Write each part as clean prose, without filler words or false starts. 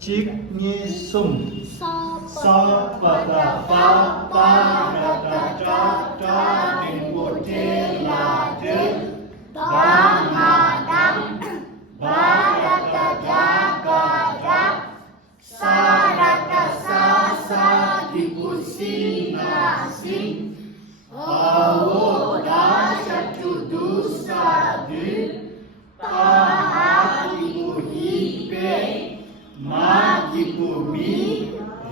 Chik Nhi Sum Sa pa da pa pa ra da cha cha đình bộ thế là thế ba ma đam ba ra ta ja ka ja sa ra ta sa sa di ku si na si awo da sha tu du sa du ta ha di ku hi pe ma di ku mi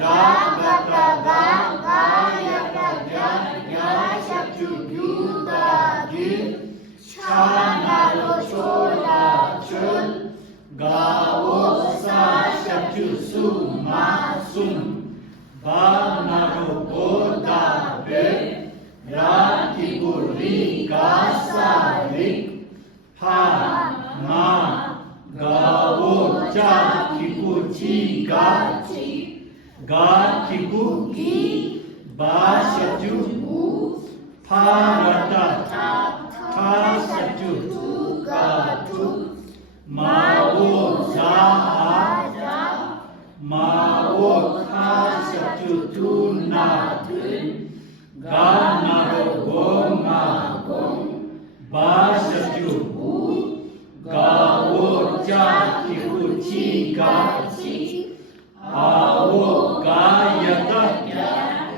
ra ga ta ga ga ya ta ja ya sha tu du da du cha na lo cho la chun ga wo sa sha tu su ma sum ba na ro bo da be ra ki ku ri ga sa ri ha ma ga wo cha ki ku chi ga chi ga ki ku ki ba sha tu pa ra ta ta sha tu ga tu ma wo za a ma wo tha sha tu na tu ga na ro go ma gong ba sha tu ga wo cha ki ku chi ga chi a wo ga ya ta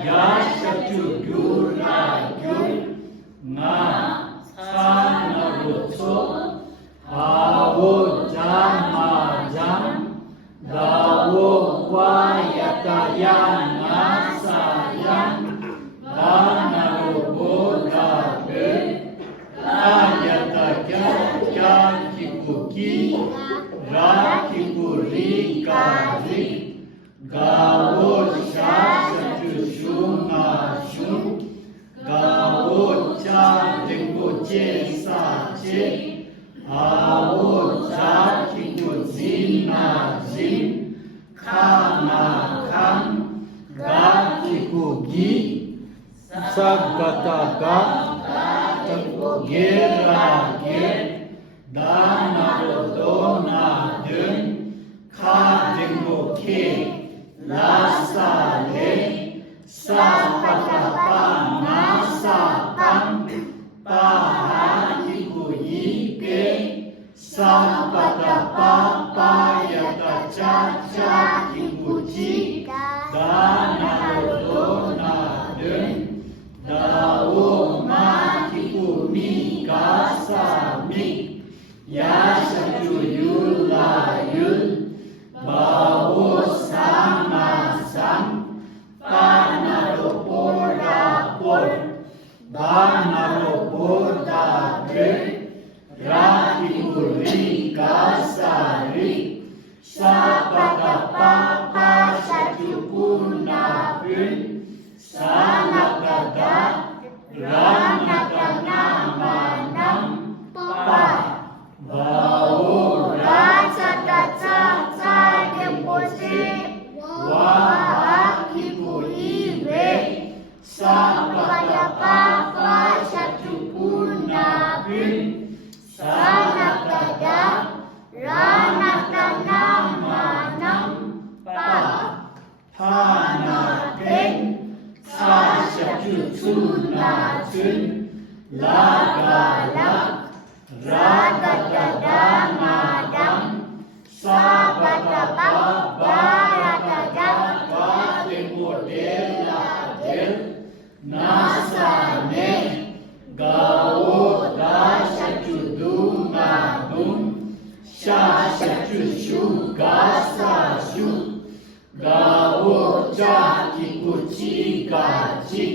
ya sha tu du ra yu nga sa na ro so a wo ja ma jam da wo kwa ya ta ya nga sa ya da na ro bo da be la ya ta kya kya ki ku ki ra ki ku ri ka ri ga wo sha sha tu shu na shu ga wo cha de ko che sa che a wo cha ki ku zin na zin kha na kham ga ki ku gi sa ga ta ga ge ra ge da na ro do na dun kha de ko ke la sa le sa pa ta pa ma sa pam pa ha ki ku yi pe sa pa ta pa ya ta cha cha ki ku chi da na ro do na dun da wo ma ki ku mi ga sa mi ya sha tu yu la yu ba wo sa ma sam pa na ro po ra por ba na ro po da dre ra ki ku ri ga sa ri sa pa ta pa sha tu pu na pun sa na ta da ra na ta na ma nam pa ba wo ra sa ta cha cha de po se wa ha ki ku i ve sa pa ya pa sha tu pu na pun sa na ta da ra na ta na ma nam pa pa na pen sa sha tu su na chun la ga la ra ta ta da ma dam sa pa ta pa ra ta da pa de mo de la del na sa ne ga wo da sha tu du na dum sha sha tu shu ga sa shu ga wo cha ki ku chi ga chi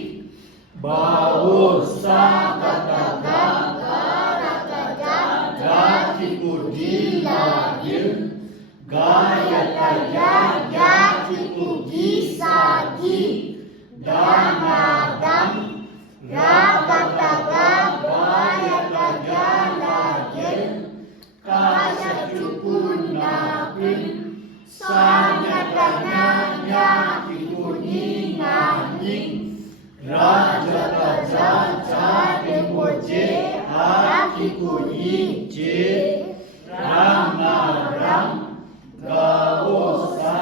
ba wo sa ta ta ga ra ta ja ga ki ku di la yin ga ya ta ya ki ku gi sa gi da na dam ra ta ta ga ya ta la yin ka sha tu pu na pun sa nya ta na nya ki ku ni na ni ra ja ta ja de mo je a ki ku yi je ram na ram ga wo sa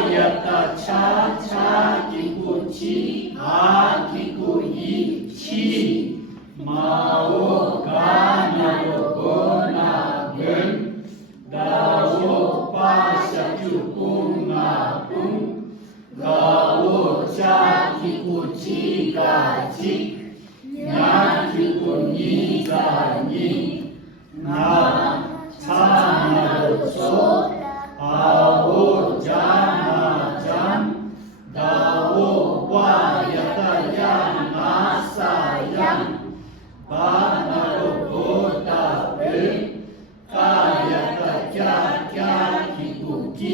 야타 차차 기구치 아 기구이 치 마오 가나로 고나근 다오 파샤큐궁나궁 가오 차 기구치 가치 냐 기구니 가니 나 차나로 소 아오 자나 잠 다오 와야타야 나사양 바나로 보다베 까야타야 기구기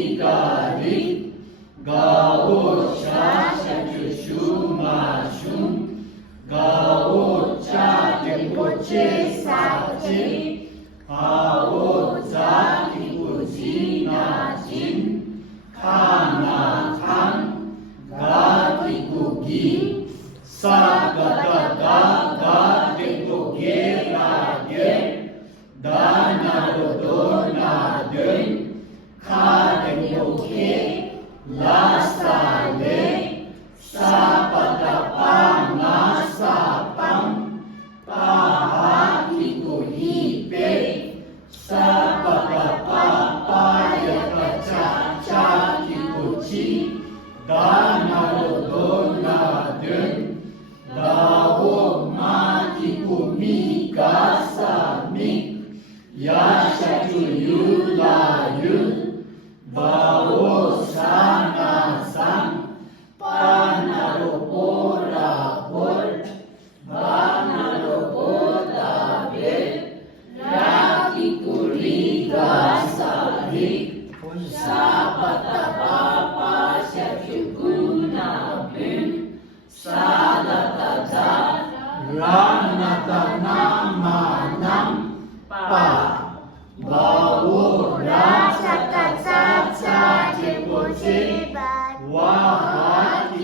라리가리 가오 샤샤주슈마슌 가오 차데포체 사체 아오 자기구지나진 카나칸 가기구기 사가다가 데고게라게 다나로도나든 카데고게 라사레 사바다빵나사빵 파하기구이베 사바다빠빠야가짜 기구치 다나로도나든 다오마기구미가사미 야샤주유라유 바오사나상 파나로보라볼 바나로보다베 라기구리가사리 사바타바파샤주구나빈 사다타자 라나타나마남 빠 바오라 사카사사 제보체 와하기구이웨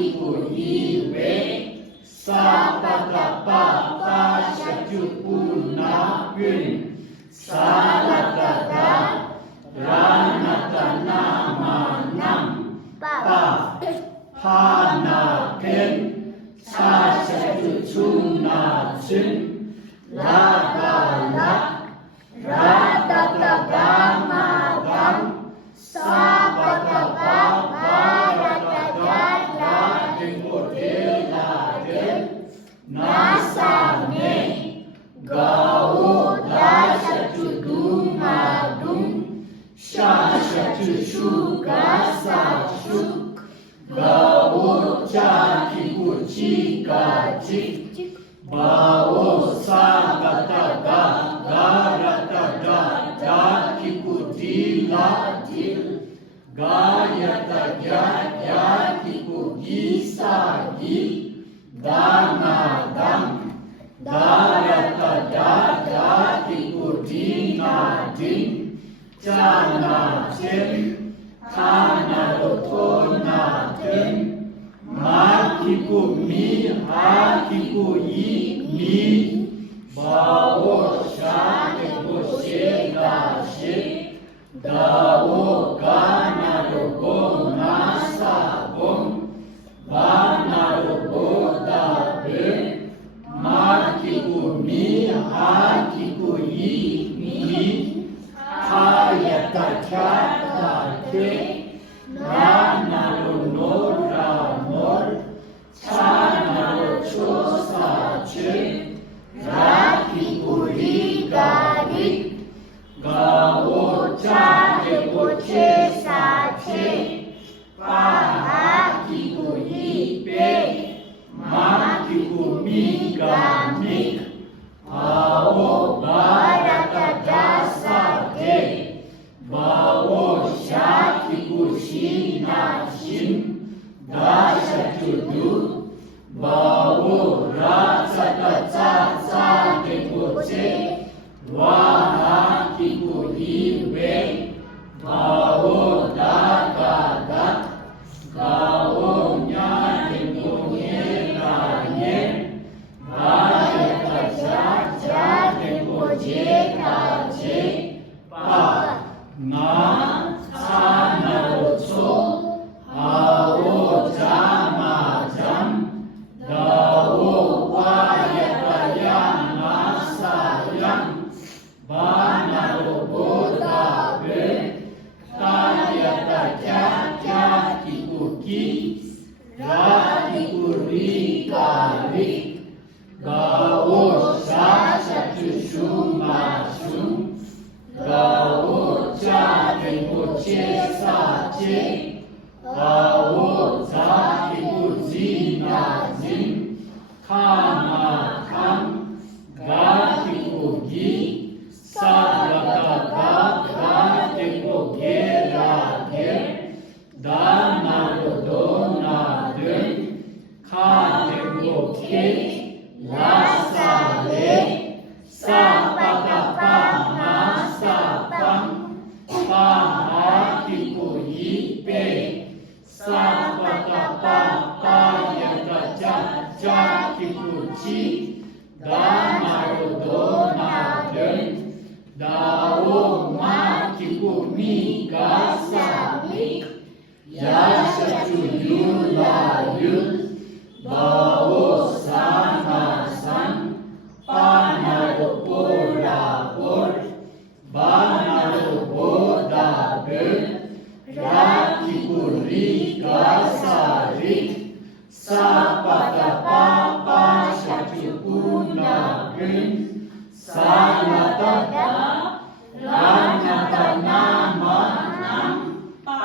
사바타바파샤주구나빈 사다타자 라나타나마남 빠 파나펜 사샤주추나친 라가라 라다타가마당 사바타바바라타가라 덴고데라데 나사네 가오다샤주두마둥 샤샤주슈가사슈 가오차기구치가지 바오사가타가 가라타가 기구딜라딜 가야타야야 기구기사기 다나당 다라타다다 기구디나딘 짜나젠 타나로토나든 마기구미 아기구이미 바오샤데보세가시 다오가나로고나사봉 바나로보다베 마기구미 아기구이미 하야타캬타테 라나로노라몰 차나로초사체 라기구리가리 가오차데보체사체 파하기구이베 마기구미가믹 아오바라타다사테 바오샤기구시나신 다샤주두 바오라차타차사데보체 와하기구이웨 바오다가다 가오냐데보게라예 바야타샤자데보제가제 빠 나 ri ga ri. Ga o sha sha chu shu ma shu. Ga o cha ken ko che sa che. Ga o za ki ku zi na zin. Ka ma kam. Ga ki ku gi. Sa ga ga ki ku ge ra ge. Da na do na dun. Ka ki ku ke. La sa le. Sa pa ka pa ma sa pam. Pa ma ki ku yi pe. Sa pa ka pa pa ya ka cha ki ku chi. Da ma do na dun. Da o ma ki ku mi ga sa mi. Ya sha chu yu la yu. Ba o sa na san. Pa na do po ra por. Ba na do po da be. Ra ki ku ri ga sa ri. Sa pa ka pa pa sha chu pu na gun. Sa la ta da. Ra na ta na ma nam pa.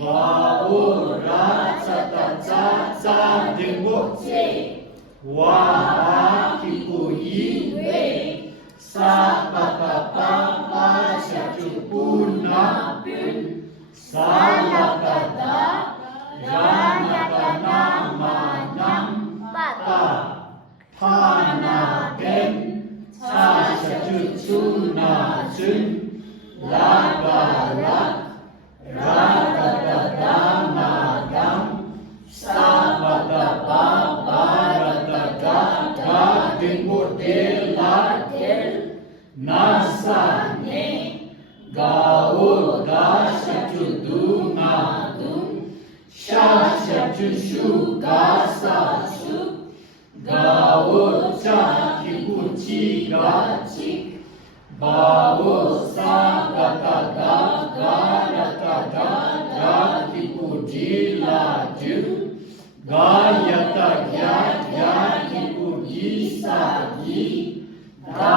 Ba o ra sa ta sa de bo che. Wa ha ki ku yi we. Sa pa ka pa pa sha chu pu na gun. Sa la ta da. Ra na ta na ma nam pa. Pa na den. Sa sha chu su na sun. La ga la. Ra ga da da na dam. Sa pa da pa pa ra da ga din mo de la del. Na sa ne. Ga o da sha chu du na dun. Sha sha chu shu ga sa shu. Ga o cha ki ku chi ga chi. Ba o sa ga ta ga ra ta ga ki ku ji la ju. Ga ya ta ya ki ku ji sa gi. Ga